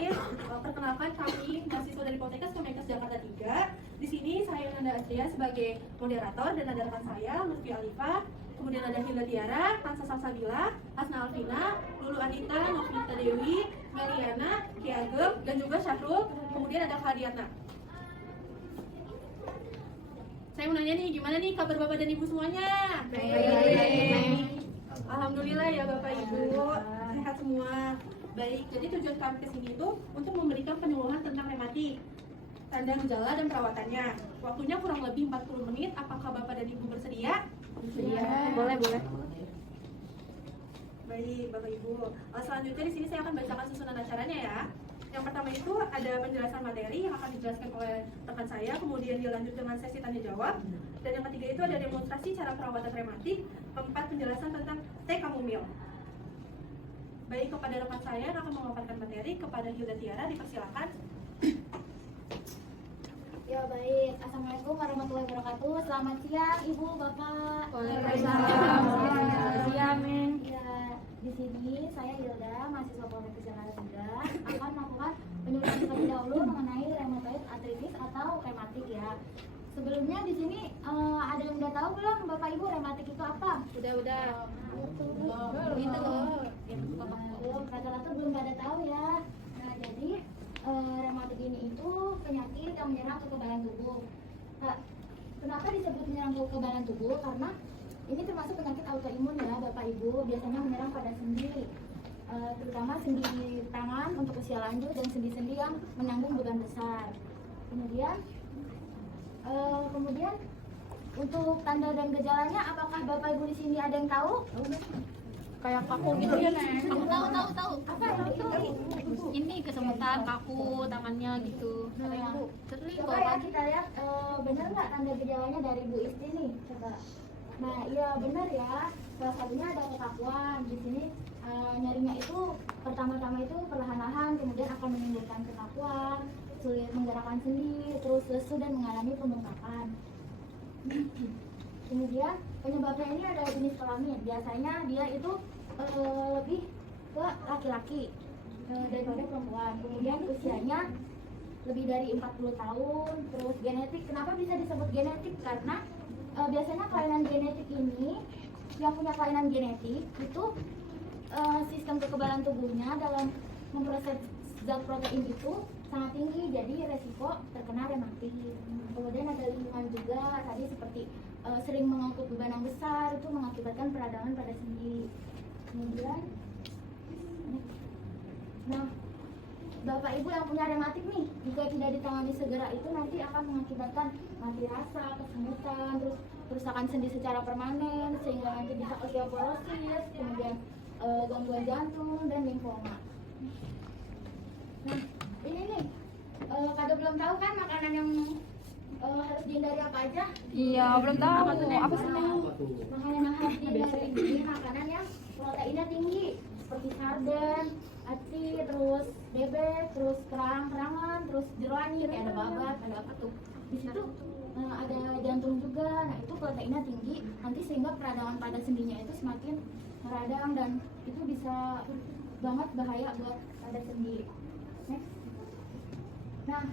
Bismillahirrahmanirrahim. Perkenalkan kami mahasiswa dari Poltekkes Kemenkes Jakarta 3. Di sini saya Nanda Astria sebagai moderator dan ada rekan saya Lutfi Alifa, kemudian ada Hilda Tiara, Tansa Salsabila, Hasna Alvina, Lulu Anita, Novita Dewi, Meliana, Ki Agem, dan juga Syahrul. Kemudian ada Khadiatna. Saya mau nanya nih, gimana nih kabar Bapak dan Ibu semuanya? Baik. Alhamdulillah ya Bapak Ibu, sehat semua. Baik, jadi tujuan kami kesini itu untuk memberikan penyuluhan tentang rematik, tanda gejala dan perawatannya. Waktunya kurang lebih 40 menit. Apakah Bapak dan Ibu bersedia? Iya. Boleh. Baik, Bapak Ibu. Selanjutnya di sini saya akan bacakan susunan acaranya ya. Yang pertama itu ada penjelasan materi yang akan dijelaskan oleh rekan saya, kemudian dilanjut dengan sesi tanya jawab, dan yang ketiga itu ada demonstrasi cara perawatan rematik, keempat penjelasan tentang teh chamomile. Baik, kepada rekan saya yang akan memaparkan materi, kepada Hilda Tiara dipersilakan. Ya baik, Assalamualaikum warahmatullahi wabarakatuh. Selamat siang Ibu, Bapak. Waalaikumsalam. Siang, Men. Ya, di sini saya Hilda, mahasiswa Poltekkes Jakarta 3, akan melakukan penjelasan terlebih dahulu mengenai rheumatoid arthritis atau rematik ya. Sebelumnya di sini ada yang udah tahu belum Bapak Ibu rematik itu apa? Udah. Belum, rata-rata belum pada tahu ya. Nah, jadi rematik ini itu penyakit yang menyerang kekebalan tubuh. Nah, kenapa disebut menyerang kekebalan tubuh? Karena ini termasuk penyakit autoimun ya Bapak Ibu, biasanya menyerang pada sendi, terutama sendi tangan untuk usia lanjut dan sendi-sendi yang menanggung beban besar. Kemudian untuk tanda dan gejalanya, apakah Bapak Ibu di sini ada yang tahu? Kayak kaku gitu ya, Neng. Aku tahu. Apa itu? Ini kesemutan, kaku tangannya gitu. Sering Coba ya kita lihat, benar nggak tanda gejalanya dari Bu Isti nih? Coba. Nah, iya benar ya. Salah satunya ada kekakuan. Di sini nyarinya itu pertama-tama itu perlahan-lahan, kemudian akan menimbulkan kekakuan, sulit menggerakkan sendi, terus lesu dan mengalami pembengkakan. Kemudian penyebabnya ini ada jenis kelamin. Biasanya dia itu lebih ke laki-laki daripada perempuan. Kemudian usianya lebih dari 40 tahun. Terus genetik. Kenapa bisa disebut genetik? Karena biasanya kelainan genetik ini, yang punya kelainan genetik itu sistem kekebalan tubuhnya dalam memproses zat protein itu sangat tinggi, jadi resiko terkena rematik. Kemudian ada lingkungan juga, tadi seperti sering mengangkut beban yang besar itu mengakibatkan peradangan pada sendi. Kemudian, nah Bapak Ibu yang punya rematik nih, jika tidak ditangani segera itu nanti akan mengakibatkan mati rasa, kesemutan, terus kerusakan sendi secara permanen, sehingga nanti bisa osteoporosis, kemudian gangguan jantung dan limfoma. Nah, ini nih, kado belum tahu kan makanan yang harus dihindari apa aja? Iya, belum tahu. Apa sih, Neng? Makanan yang harus dihindari ini makanan yang proteinnya tinggi, seperti sarden, aci, terus bebek, terus kerangan, terus jeroan nih, ada babat, ada apa tuh? Di situ ada jantung juga. Nah, itu proteinnya tinggi, nanti sehingga peradangan pada sendinya itu semakin meradang dan itu bisa banget bahaya buat pada sendi. Next. Nah,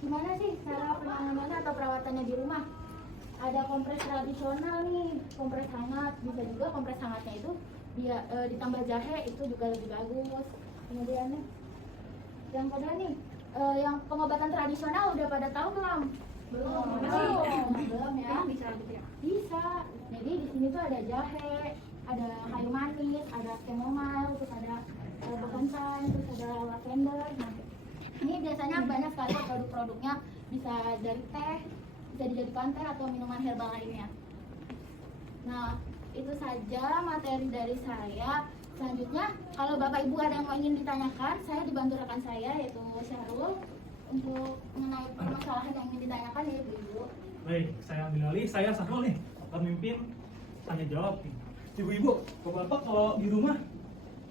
gimana sih cara penanganannya atau perawatannya di rumah? Ada kompres tradisional nih, kompres hangat. Bisa juga kompres hangatnya itu dia ditambah jahe, itu juga lebih bagus. Kemudian nih, yang kedua nih, yang pengobatan tradisional udah pada tahu belum? Belum ya. Bisa. Jadi di sini tuh ada jahe, ada kayu manis, ada chamomile, terus ada bekantan, terus ada lavender. Nah, ini biasanya banyak sekali produk-produknya, bisa dari teh, bisa dijadikan teh atau minuman herbal lainnya. Nah, itu saja materi dari saya. Selanjutnya, kalau Bapak Ibu ada yang mau ingin ditanyakan, saya dibantu rekan saya yaitu Syahrul untuk mengenai permasalahan yang ingin ditanyakan ya Ibu. Baik, saya ambil alih. Saya Syahrul nih, pemimpin tanya jawab nih. Ibu-ibu, bapak kalau di rumah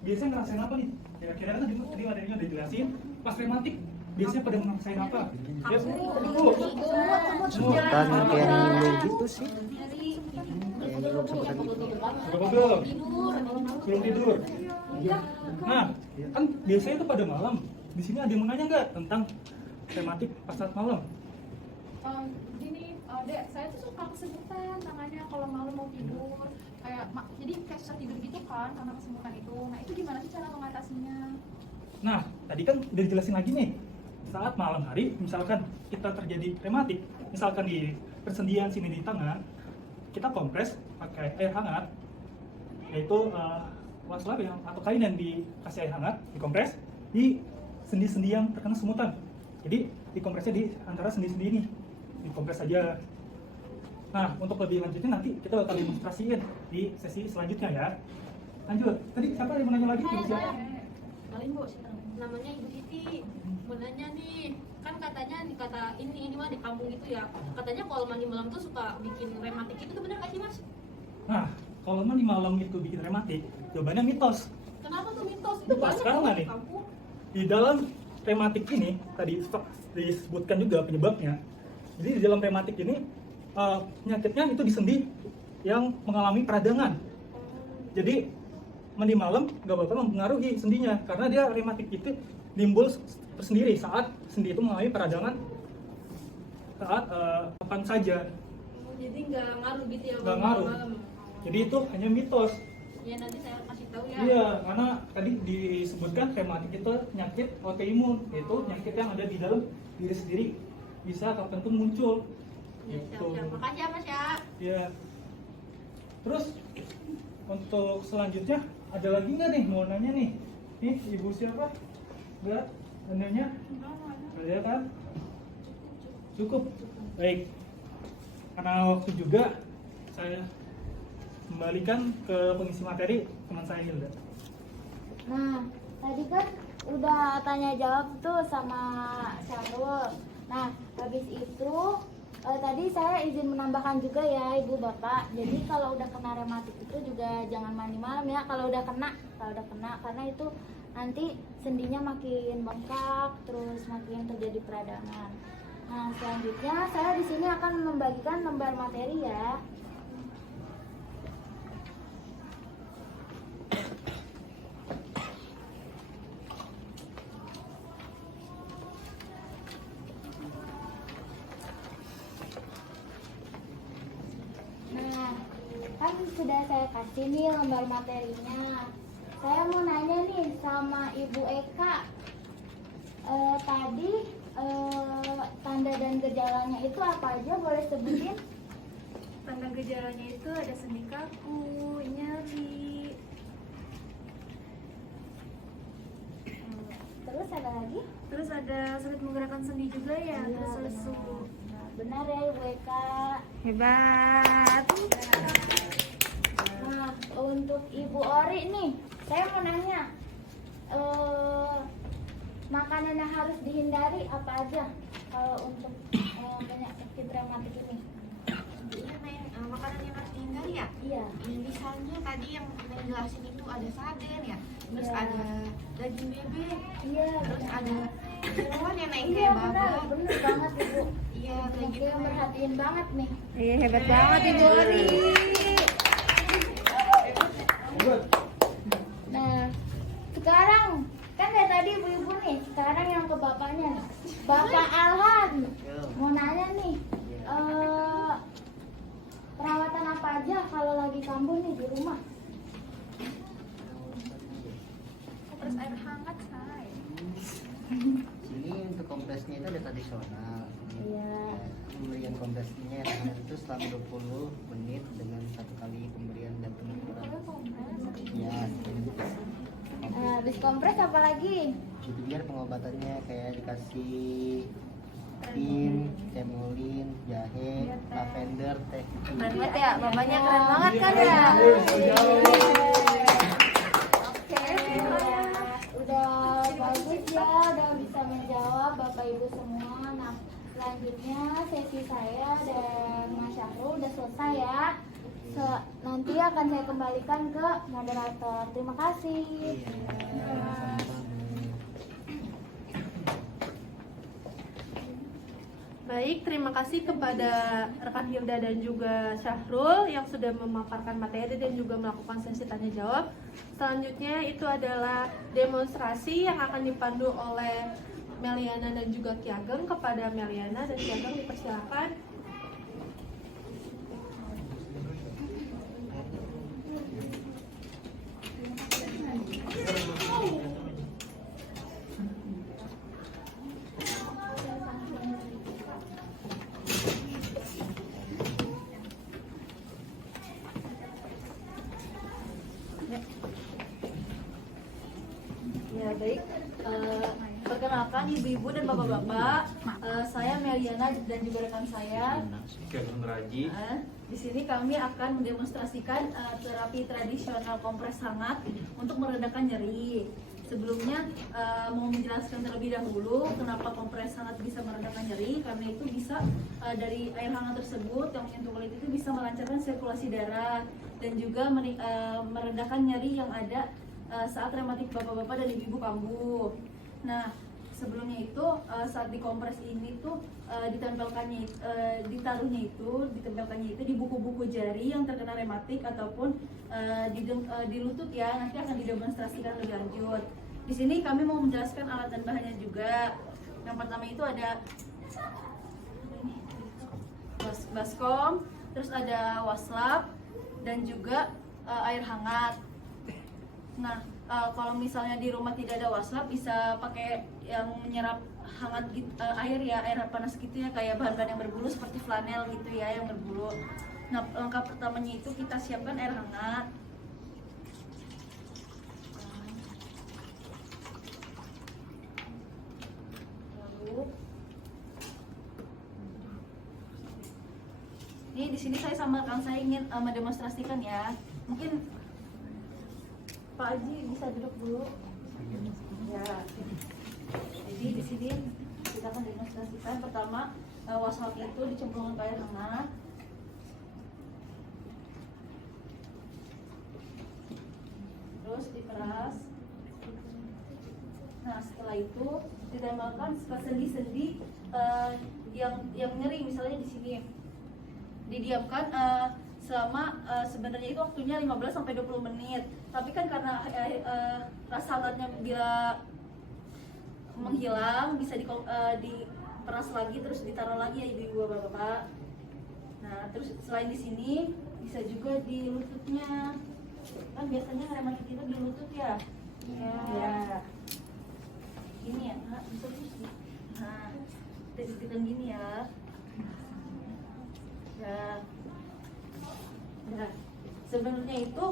biasanya ngerasain apa nih? Kira-kira kan tadi materinya udah jelasin. Pas rematik biasanya pada ngerasain apa? Ya, Bu. Mutan kayak anime gitu sih. Udah belum tidur. Nah, kan biasanya itu pada malam. di sini ada yang mau nanya nggak tentang tematik pas saat malam? Gini, Dek, saya tuh suka kesemutan tangannya kalau malam mau tidur. Jadi kayak susah tidur gitu kan karena kesemutan itu. Nah, itu gimana sih cara mengatasinya? Nah, tadi kan udah dijelasin lagi nih. Saat malam hari, misalkan kita terjadi rematik, misalkan di persendian sini di tangan, kita kompres pakai air hangat, yaitu wastafel yang atau kain yang dikasih air hangat, dikompres di sendi-sendi yang terkena semutan. Jadi dikompresnya di antara sendi-sendi ini, dikompres saja. Nah, untuk lebih lanjutnya nanti kita bakal demonstrasiin di sesi selanjutnya ya. Lanjut. Tadi siapa yang mau nanya lagi? Ibu siapa? Paling Bu, Namanya Ibu Titi. Mau nanya nih, kan katanya kata ini mah di kampung gitu ya. Katanya kalau mandi malam tuh suka bikin rematik, itu tuh benar gak sih, Mas? Nah, kalau mandi malam itu bikin rematik, jawabannya mitos. Kenapa tuh mitos? Itu Mitos, banyak sekarang loh nggak di nih? kampung. Di dalam rematik ini tadi disebutkan juga penyebabnya. Jadi di dalam rematik ini penyakitnya itu di sendi yang mengalami peradangan. Jadi mandi malam nggak bakal mempengaruhi sendinya karena dia rematik itu timbul sendiri saat sendi itu mengalami peradangan saat kapan saja. Jadi nggak ngaruh gitu ya Nggak kalau ngaruh. malam. Jadi itu hanya mitos. Ya nanti saya kasih tahu ya. Iya, karena tadi disebutkan rematik itu penyakit autoimun, yaitu penyakit yang ada di dalam diri sendiri bisa kapan pun muncul. Ya, Gitu. siap-siap. Makasih ya, Mas ya. Ya. Terus untuk selanjutnya ada lagi nggak nih mau nanya nih? Nih ibu siapa? Enggak? Nanya? Ada kan? Cukup. Baik. Karena waktu juga saya kembalikan ke pengisi materi teman saya Hilda. Nah, tadi kan udah tanya jawab tuh sama Syahrul. Nah, habis itu tadi saya izin menambahkan juga ya Ibu Bapak. Jadi kalau udah kena rematik itu juga jangan mandi malam ya. Kalau udah kena karena itu nanti sendinya makin bengkak, terus makin terjadi peradangan. Nah, selanjutnya saya di sini akan membagikan lembar materi ya. Nah, kan sudah saya kasih nih lembar materinya. Saya mau nanya nih sama Ibu Eka. Tadi tanda dan gejalanya itu apa aja, boleh sebutin? Tanda gejalanya itu ada sendi kaku, nyeri. Terus ada lagi? Terus ada sulit menggerakkan sendi juga ya, Iya, terus lesu. benar. Nah, benar ya Ibu Eka. Hebat. Nah, untuk Ibu Ori nih, saya mau nanya, makanan yang harus dihindari apa aja kalau untuk penyakit rematik ini? Iya, Neng, makanan yang harus dihindari ya? Iya. Misalnya tadi yang Neng jelasin itu ada sarden ya, terus Iya. ada daging bebek, Iya. terus benar. ada jeroan ya Neng, Iya kayak benar, babat. benar banget Ibu. Iya, kayak Oke, gitu Neng. merhatiin banget nih. Iya, hebat banget Ibu Ori. Nah, sekarang kan dari tadi ibu-ibu nih, sekarang yang ke bapaknya nih. Bapak Alhan, mau nanya nih, perawatan apa aja kalau lagi kambuh nih di rumah? Terus air hangat, say. Sini untuk kompresnya itu ada tradisional. Iya. Pemberian kompresnya itu selama 20 menit dengan 1 kali pemberian dan pengukuran. Ya, Habis kompres apa lagi? itu biar pengobatannya kayak dikasih pin, cemolin, jahe, lavender, teh. Keren banget ya, bapaknya keren banget kan ya. Oke, udah bagus ya, udah bisa menjawab Bapak Ibu semua. Nah, selanjutnya sesi saya dan Mas Syahrul udah selesai ya. Nanti akan saya kembalikan ke moderator. Terima kasih. Baik, terima kasih kepada rekan Hilda dan juga Syahrul yang sudah memaparkan materi dan juga melakukan sesi tanya jawab. Selanjutnya itu adalah demonstrasi yang akan dipandu oleh Meliana dan juga Ki Ageng. Kepada Meliana dan Ki Ageng dipersilakan. Ya baik, perkenalkan ibu-ibu dan bapak-bapak, saya Meliana dan juga rekan saya. Di sini kami akan mendemonstrasikan terapi tradisional kompres hangat untuk meredakan nyeri. Sebelumnya mau menjelaskan terlebih dahulu kenapa kompres hangat bisa meredakan nyeri, karena itu bisa dari air hangat tersebut yang menyentuh kulit itu bisa melancarkan sirkulasi darah dan juga meredakan nyeri yang ada saat rematik bapak-bapak dan ibu-ibu kambuh. Nah, sebelumnya itu saat dikompres ini tuh ditempelkannya itu di buku-buku jari yang terkena rematik ataupun di lutut ya. Nanti akan didemonstrasikan lebih lanjut. Di sini kami mau menjelaskan alat dan bahannya juga. Yang pertama itu ada baskom, terus ada waslap dan juga air hangat. Nah, kalau misalnya di rumah tidak ada waslap, bisa pakai yang menyerap hangat air panas gitu ya, kayak bahan-bahan yang berbulu seperti flanel gitu ya, yang berbulu. Nah, langkah pertamanya itu kita siapkan air hangat. Lalu, ini di sini saya sama rekan saya ingin mendemonstrasikan ya. Mungkin Pak Haji bisa duduk dulu. Ya. Jadi di sini kita akan demonstrasikan pertama waslap itu dicemplungkan ke air hangat. Terus diperas. Nah, setelah itu ditembakkan ke sendi-sendi yang nyeri, misalnya di sini. Didiamkan selama sebenarnya itu waktunya 15-20 menit. Tapi kan karena rasa hangatnya bila menghilang bisa diperas lagi terus ditaruh lagi ya ibu-ibu bapak-bapak. Nah, terus selain di sini bisa juga di lututnya. Kan biasanya rematik itu di lutut ya. Ya. Gini ya, bisa terus. Nah, kita gini ya. Ya. Nah, sebenarnya itu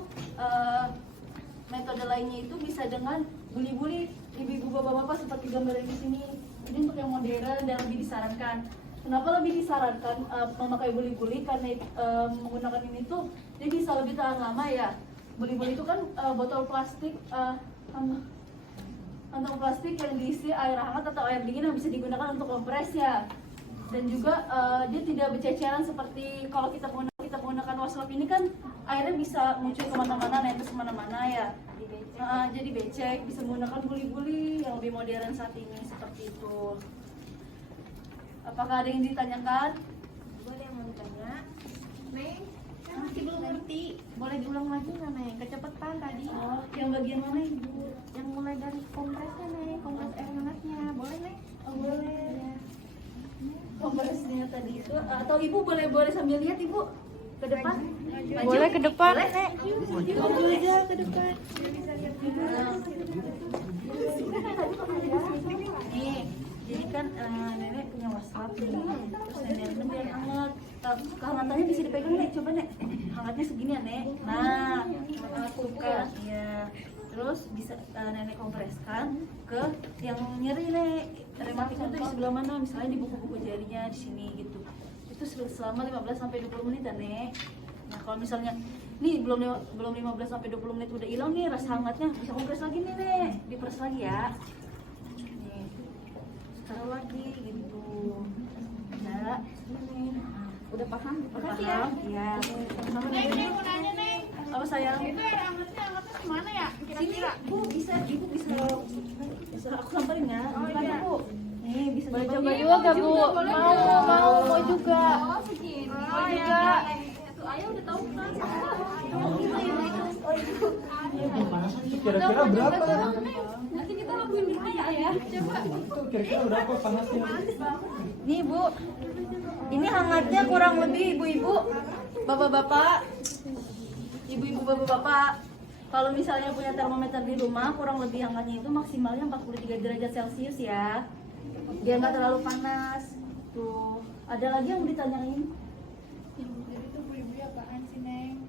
metode lainnya itu bisa dengan buli-buli ibu-ibu bapak-bapak seperti gambar di sini. Ini untuk yang modern dan lebih disarankan. Kenapa lebih disarankan memakai buli-buli? Karena menggunakan ini tuh dia bisa lebih tahan lama ya. Buli-buli itu kan botol plastik kantong plastik yang diisi air hangat atau air dingin yang bisa digunakan untuk kompres ya. Dan juga dia tidak berceceran seperti kalau kita menggunakan waslap ini kan airnya bisa muncul kemana-mana, netes kemana-mana ya. Jadi becek, bisa menggunakan buli-buli yang lebih modern saat ini seperti itu. Apakah ada yang ditanyakan? Boleh yang mau ditanya? Neng, kan masih belum ngerti. Boleh diulang lagi nggak, Neng? Kecepatan tadi. Oh, yang bagian mana ibu? Yang mulai dari kompresnya, Neng. Kompres air hangatnya. Boleh, Neng? Oh, boleh. Ya. Kompresnya tadi itu atau ibu boleh sambil lihat ibu ke depan? Boleh ke depan. Boleh, Nek. Maju aja ke depan. Nih, jadi kan nenek punya waslap nih. Terus nenek minum biar hangat. Kehangatannya bisa dipegang, Nek. Coba, Nek. Hangatnya segini ya, Nek. Nah, tuh kan. Iya. Terus bisa nenek kompreskan ke yang nyeri, Nek. Rematiknya tuh di sebelah mana? Misalnya di buku-buku jarinya di sini gitu. Itu selama 15-20 menit ya, Nek. Nah, kalau misalnya nih belum 15-20 menit udah hilang nih rasa hangatnya, bisa kompres lagi nih, Nek. Diperas lagi ya. Nih. Taruh lagi gitu. Ya. Udah paham? Paham? Iya. Sama Neng, mau nanya, Neng. apa sayang? Itu air hangatnya kemana ya? Sini, Kira-kira? Bu, ibu bisa aku samperin ya. Gimana, Bu? Nih, bisa Boleh coba coba ya. juga gak Bu? Mau juga. Oh, begini. Mau juga. Itu ayah udah tahu kan? Oh, gitu ya, Nek. Oh, ibu. Kira-kira berapa? Nanti kita lakuin bertanya ya. Coba. Itu kira-kira berapa panasnya? Nih Bu, ini hangatnya kurang lebih ibu-ibu, bapak-bapak, ibu-ibu bapak-bapak. Kalau misalnya punya termometer di rumah, kurang lebih hangatnya itu maksimalnya 43 derajat Celcius ya. Biar nggak terlalu panas. Tuh, ada lagi yang mau ditanyain? Jadi tuh buli-buli apaan sih, Neng?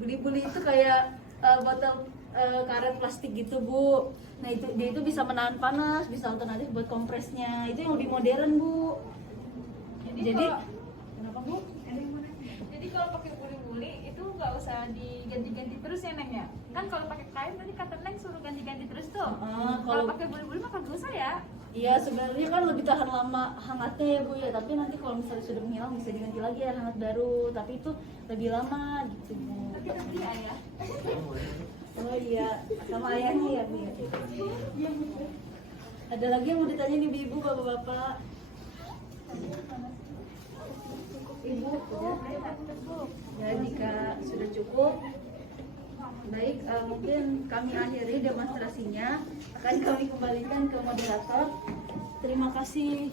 Buli-buli itu kayak botol karet plastik gitu Bu. Nah itu dia itu bisa menahan panas, bisa alternatif buat kompresnya. Itu yang lebih modern Bu. Jadi kalau- kenapa Bu? Ada yang mau nanya? Jadi kalau pakai buli-buli itu nggak usah diganti-ganti terus ya, Neng ya? Kan kalau pakai kain tadi kata Neng suruh ganti-ganti terus tuh. Kalau kalau pakai buli-buli mah kagak usah ya? iya sebenarnya kan lebih tahan lama hangatnya ya Bu ya. Tapi nanti kalau misalnya sudah menghilang bisa diganti lagi air hangat baru. Tapi itu lebih lama gitu Bu. Tapi nanti ya. Oh iya, sama ayahnya ya Bu ya. Ada lagi yang mau ditanya nih ibu bapak-bapak? Ibu, ya jika sudah cukup, baik mungkin kami akhiri demonstrasinya. Akan kami kembalikan ke moderator. Terima kasih.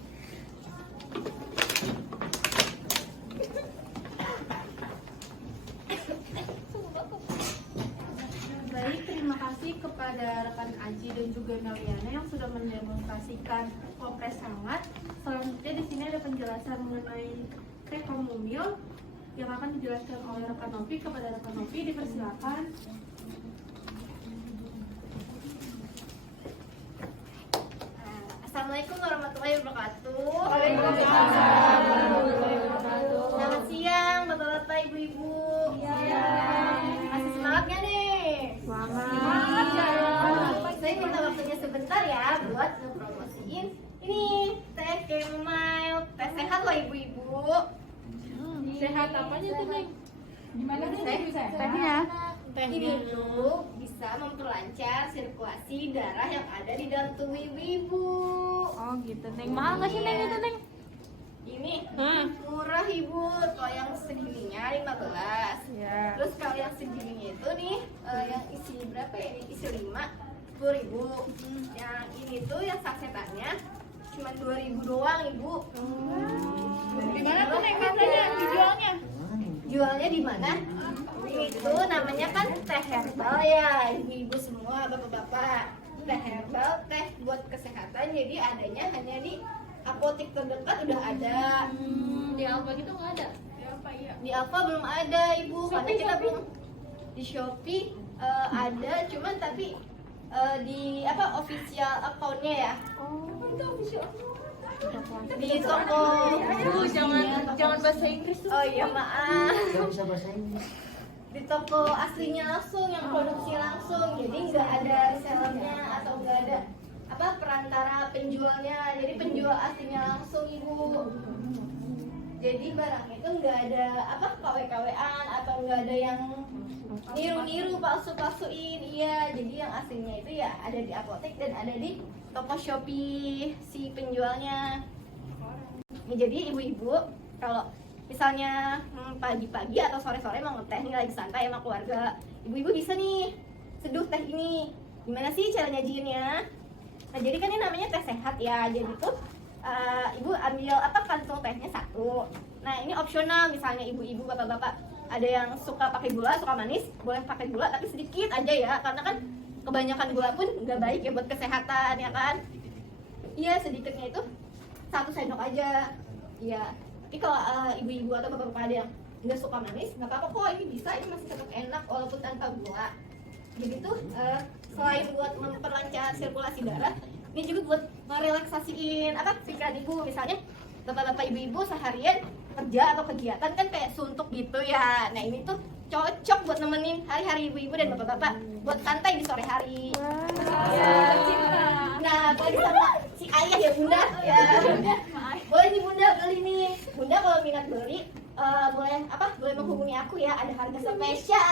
Baik, terima kasih kepada rekan Aji dan juga Meliana yang sudah mendemonstrasikan kompres hangat. Selanjutnya di sini ada penjelasan mengenai teh chamomile yang akan dijelaskan oleh rekan Novi. Kepada rekan Novi dipersilakan. Assalamualaikum warahmatullahi wabarakatuh. Waalaikumsalam warahmatullahi wabarakatuh. Selamat siang bapak-bapak, ibu-ibu. Masih semangat gak nih? Semangat ya. Saya minta waktunya sebentar ya buat ngepromosiin ini teh chamomile, teh sehat loh ibu-ibu. Sehat apanya tuh, Neng? Gimana sih Neng bisa? Ini tuh bisa memperlancar sirkulasi darah yang ada di dalam tubuh ibu-ibu. Oh gitu, Neng. Mahal nggak sih Neng itu, Neng? Ini murah ibu, kalau yang segininya 15. Ya. Terus kalau yang segininya itu nih, yang isi berapa ya? Ini isi 5, 10.000. Yang ini tuh yang sasetannya cuma 2.000 doang ibu. Di mana tuh Neng biasanya dijualnya? Jualnya di mana? Itu namanya kan teh herbal ya, ibu-ibu semua, bapak-bapak. Teh herbal, teh buat kesehatan, jadi adanya hanya di apotek terdekat udah ada. Di Alfa gitu nggak ada. Ya apa iya? Di Alfa belum ada ibu, karena kita belum. Di Shopee ada, cuman tapi di apa official accountnya ya. Di toko. Jangan bahasa Inggris tuh. Oh iya maaf. Gak bisa bahasa Inggris. Di toko aslinya langsung, yang produksi langsung, jadi nggak ada resellernya atau nggak ada apa perantara penjualnya, jadi penjual aslinya langsung ibu. Jadi barang itu nggak ada apa KW-KWan atau nggak ada yang niru-niru palsu-palsuin, iya. Jadi yang aslinya itu ya ada di apotek dan ada di toko Shopee si penjualnya. Nah, jadi ibu-ibu kalau misalnya pagi-pagi atau sore-sore mau ngeteh nih lagi santai sama keluarga, ibu-ibu bisa nih seduh teh ini. Gimana sih cara nyajiinnya? Nah jadi kan ini namanya teh sehat ya, jadi tuh ibu ambil apa kantung tehnya 1. Nah ini opsional, misalnya ibu-ibu bapak-bapak ada yang suka pakai gula, suka manis, boleh pakai gula tapi sedikit aja ya, karena kan kebanyakan gula pun nggak baik ya buat kesehatan ya kan. Iya sedikitnya itu 1 sendok aja. Iya. Tapi kalau ibu-ibu atau bapak-bapak ada yang nggak suka manis, nggak apa-apa kok, ini bisa, ini masih tetap enak walaupun tanpa gula. Jadi tuh selain buat memperlancar sirkulasi darah, ini juga buat merelaksasiin apa pikiran ibu. Misalnya bapak-bapak ibu-ibu seharian kerja atau kegiatan kan kayak suntuk gitu ya. Nah ini tuh cocok buat nemenin hari-hari ibu-ibu dan bapak-bapak buat santai di sore hari. Nah apalagi sama si ayah ya bunda ya. Boleh nih bunda beli nih. Bunda kalau minat beli boleh apa? Boleh menghubungi aku ya. Ada harga spesial.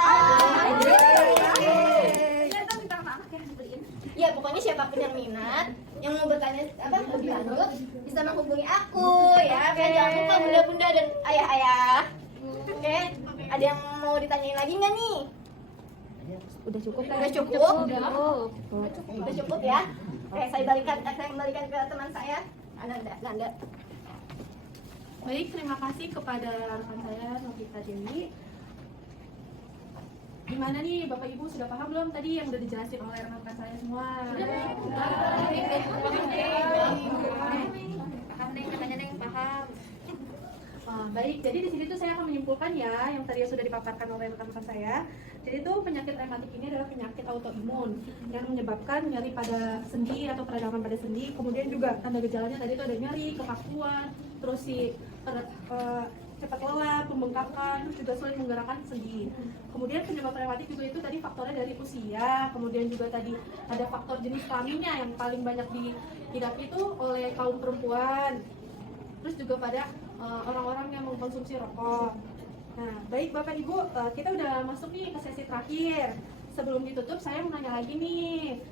Ya pokoknya siapapun yang minat, yang mau bertanya apa lebih lanjut bisa menghubungi aku ya. Jangan lupa bunda-bunda dan ayah-ayah. Oke. Ada yang mau ditanyain lagi nggak nih? Udah cukup kan? Udah cukup. Udah cukup ya. Oke, saya kembalikan ke teman saya. Nanda. Baik, terima kasih kepada rekan saya Novita Dewi. Gimana nih Bapak Ibu sudah paham belum tadi yang udah dijelasin oleh rekan saya semua? Paham Neng, katanya Neng paham. Baik, jadi di sini tuh saya akan menyimpulkan ya yang tadi sudah dipaparkan oleh rekan-rekan saya. Jadi itu penyakit rematik ini adalah penyakit autoimun yang menyebabkan nyeri pada sendi atau peradangan pada sendi. Kemudian juga tanda gejalanya tadi itu ada nyeri, kekakuan, terus cepat lelah, pembengkakan, terus juga sulit menggerakkan sendi. Kemudian penyebab rematik juga itu tadi faktornya dari usia, kemudian juga tadi ada faktor jenis kelaminnya yang paling banyak dihidapi itu oleh kaum perempuan. Terus juga pada orang-orang yang mengkonsumsi rokok. Nah, baik Bapak Ibu, kita udah masuk nih ke sesi terakhir. Sebelum ditutup, saya mau nanya lagi nih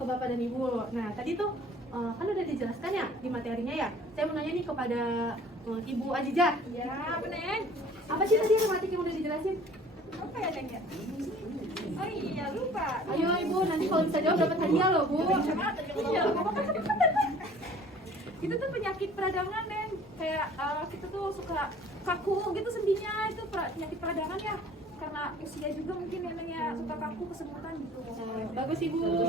ke Bapak dan Ibu. Nah, tadi tuh kan udah dijelaskan ya di materinya ya. Saya mau nanya nih kepada Ibu Ajijah. Ya, apa Neng? Apa sih tadi rematik yang udah dijelasin? Apa ya Neng ya? Oh iya, lupa. Ayo Ibu, nanti kalau bisa jawab dapat hadiah loh Bu. Iya, itu tuh penyakit peradangan Neng, kayak kita tuh suka kaku gitu sendinya, itu penyakit peradangan ya, karena usia juga mungkin ya Neng ya, suka kaku kesemutan gitu. Bagus Ibu.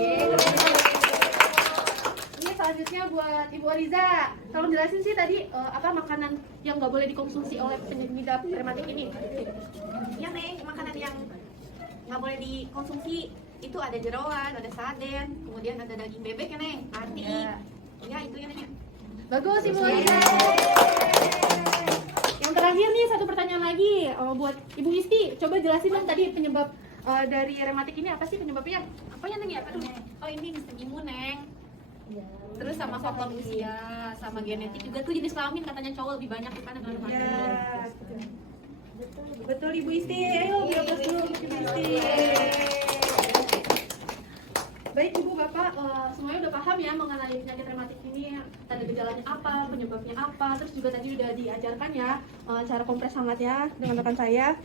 Ini selanjutnya buat Ibu Ariza. Tolong jelasin sih tadi apa makanan yang nggak boleh dikonsumsi oleh pengidap rematik ini. Ya Neng, makanan yang nggak boleh dikonsumsi itu ada jeroan, ada sarden, kemudian ada daging bebek ya Neng, ati. Ya itu ya Neng. Bagus Ibu Ariza. Yang terakhir nih satu pertanyaan lagi buat Ibu Isti. Coba jelasin dong tadi penyebab dari rematik ini apa sih penyebabnya? Apa ya Neng ya? Aduh. Oh ini sistem imun Neng. Terus sama faktor usia, sama genetik juga tuh jenis kelamin katanya cowok lebih banyak daripada rematik. Ya. Betul Ibu Isti. Ayo kita dulu Ibu Isti. Baik Ibu Bapak, semuanya udah paham ya mengenai penyakit rematik ini, tanda gejalanya apa, penyebabnya apa, terus juga tadi udah diajarkan ya cara kompres hangat ya dengan rekan saya.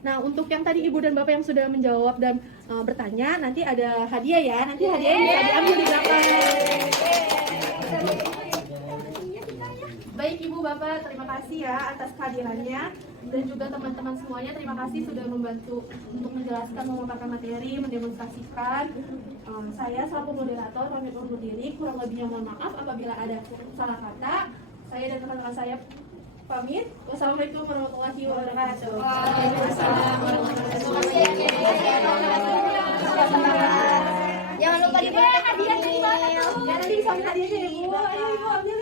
Nah untuk yang tadi Ibu dan Bapak yang sudah menjawab dan bertanya, nanti ada hadiah ya, nanti hadiahnya bisa diambil di belakang. Baik Ibu Bapak, terima kasih ya atas kehadirannya. Dan juga teman-teman semuanya, terima kasih sudah membantu untuk menjelaskan, memaparkan materi, mendemonstrasikan. Saya selaku moderator pamit undur diri, kurang lebihnya mohon maaf apabila ada salah kata. Saya dan teman-teman saya pamit. Wassalamualaikum warahmatullahi wabarakatuh. Waalaikumsalam warahmatullahi wabarakatuh. Jangan lupa diberikan hadiah. Nanti disambil hadiahnya ya Bu. Ayo Ibu ambil